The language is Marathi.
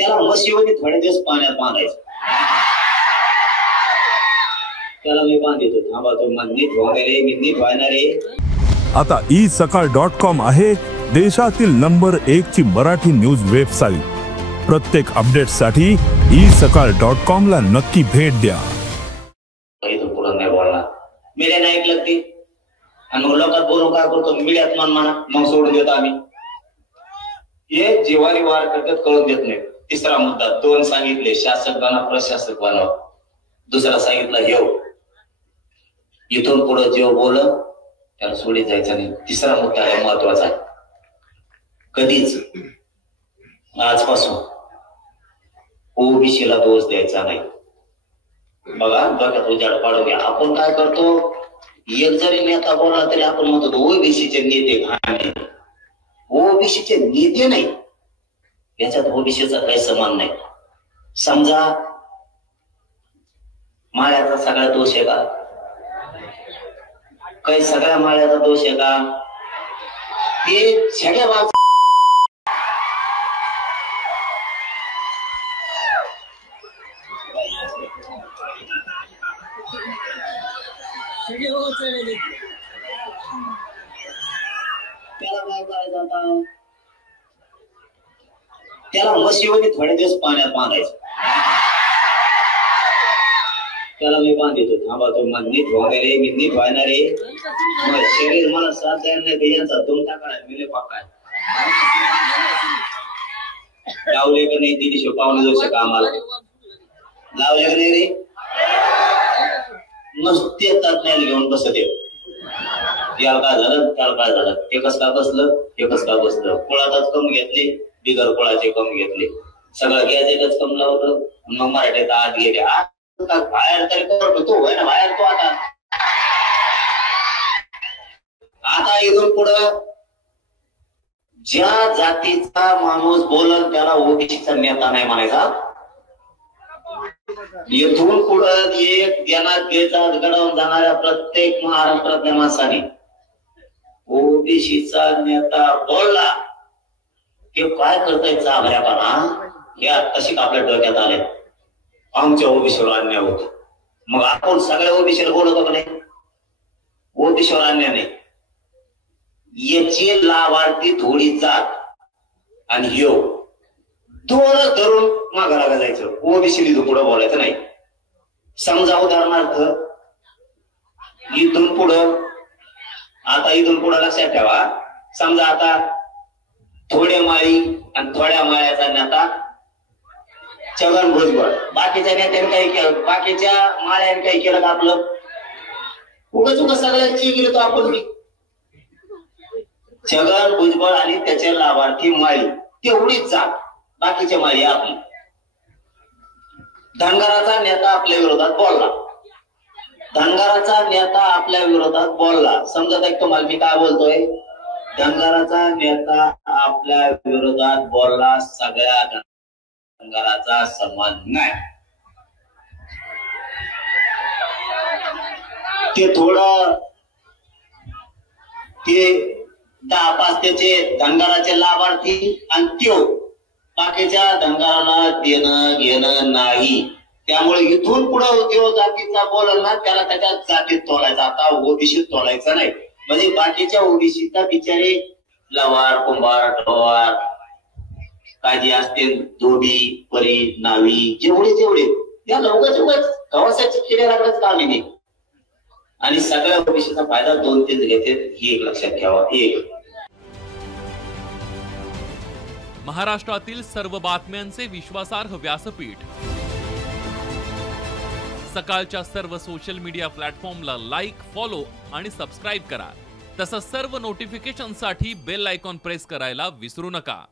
त्याला म्हशीवणी थोडे दिवस पाण्यात बांधायचं. त्याला मी बांधितो, थांबा तो नीट वगैरे मी नीट व्हायणारे. आता isakal.com आहे देशातील नंबर 1 ची मराठी न्यूज वेबसाईट. प्रत्येक अपडेटसाठी isakal.com ला नक्की भेट द्या. इथून पुढे नाही बोलणार, मीडिया नाही ऐकलं ती आणि मग लोकात बोलून काय करतो, मीडियात मान म्हणा मग सोडून देतो आम्ही. हे जीवारी वार करतात, कळून देत नाही. तिसरा मुद्दा 2 सांगितले, शासक बना प्रशासक बनवा. दुसरा सांगितला येऊ, इथून पुढे जेव बोल त्याला सोडीत जायचं नाही. तिसरा मुद्दा आहे महत्वाचा, कधीच आजपासून ओबीसीला दोष द्यायचा नाही. बघा डोक्यात उजाड पाडून घ्या. आपण काय करतो, एक जरी नेता बोलला तरी आपण म्हणतो ओबीसीचे नेते घाणे, ओबीसीचे नेते नाही, याच्यात ओबीसीचा काही समान नाही. समजा माळ्याचा सगळा दोष आहे का? काही सगळ्या माळ्याचा दोष आहे का? ते सगळ्या बाजू त्याला काय करायचं आता, त्याला म्हशीवणी थोडे दिवस पाण्यात बांधायचं. त्याला मी बांधितो, थांबा तो नीट वगैरे मी नीट व्हायणारे. शरीर मला साथ द्यायला नाही, यांचा तुमचा काय मिले पाकाय लावले का नाही, 300 पावलं जाऊ शकता आम्हाला लावले का नाही रे. नुसते तज्ञाला घेऊन बसत याला काय झालं त्याला काय झालं, एकच का बसलं एकच का बसलं. कुळातच कम घेतले, बिगर कुळाचे कम घेतले, सगळं गॅजेटच कम लावलं. मग मराठीत आत गेले, आत बाहेर तरी करतो होय ना, बाहेर तो आता इथून पुढं ज्या जातीचा माणूस बोलल त्याला ओबीसीचा नेता नाही म्हणायचा. इथून पुढं एक देण्यात द्यायचा घडवून जाणाऱ्या प्रत्येक महाराष्ट्रातल्या माणसाने ओबीसीचा नेता बोलला की काय करताय चाभऱ्यापणा, या तशी आपल्या डोक्यात आले. आमच्या ओबीसीवर अन्याय होतो, मग आपण सगळ्या ओबीसीला बोलतो का नाही? ओबीसीवर अन्याय नाही, याची लाभार्थी थोडी जात आणि ह्यो दोन धरून माघारा जायचं. ओबीसी पुढे बोलायचं नाही. समजा उदाहरणार्थ इथून पुढं, आता इथून पुढे लक्षात ठेवा, समजा आता थोड्या माळी आणि थोड्या माळ्याचा नेता छगन भुजबळ, बाकीच्या नेत्याने काही केलं, बाकीच्या माळ्याने काही केलं का आपलं उगाच उगाच सगळ्यांची गेलो आपण. छगन भुजबळ आणि त्याचे लाभार्थी माळी तेवढीच जात, बाकीच्या माळी आपली. धनगराचा नेता आपल्या विरोधात बोलला, धनगराचा नेता आपल्या विरोधात बोलला. समजत आहे तुम्हाला मी काय बोलतोय? धनगराचा नेता आपल्या विरोधात बोलला, सगळ्या धनगराचा सन्मान नाही. ते थोडं ते 10-5 त्याचे धनगराचे लाभार्थी आणि त्यो बाकीच्या धनगराला देणं घेणं नाही. त्यामुळे इथून पुढे उद्योग जातीचा बोलल ना त्याला त्याच्या जातीत तोलायचा, आता ओबीसीत तोलायचं नाही. म्हणजे बाकीच्या ओबीसीचा बिचारे लवार कुंभार ढोवार काय जे असते, धोबी परी नावी जेवढे जेवढे या लवकरच गव्हाच्या किड्यालाकडे कामी नाही. आणि सगळ्या ओबीसीचा फायदा 2-3 घेते, ही एक लक्षात घ्यावा. एक महाराष्ट्रातील सर्व बातम्यांचे विश्वासार्ह व्यासपीठ, सकाळच्या सर्व सोशल मीडिया प्लॅटफॉर्मला लाईक, फॉलो आणि सबस्क्राईब करा. तसंच सर्व नोटिफिकेशनसाठी बेल आयकॉन प्रेस करायला विसरू नका.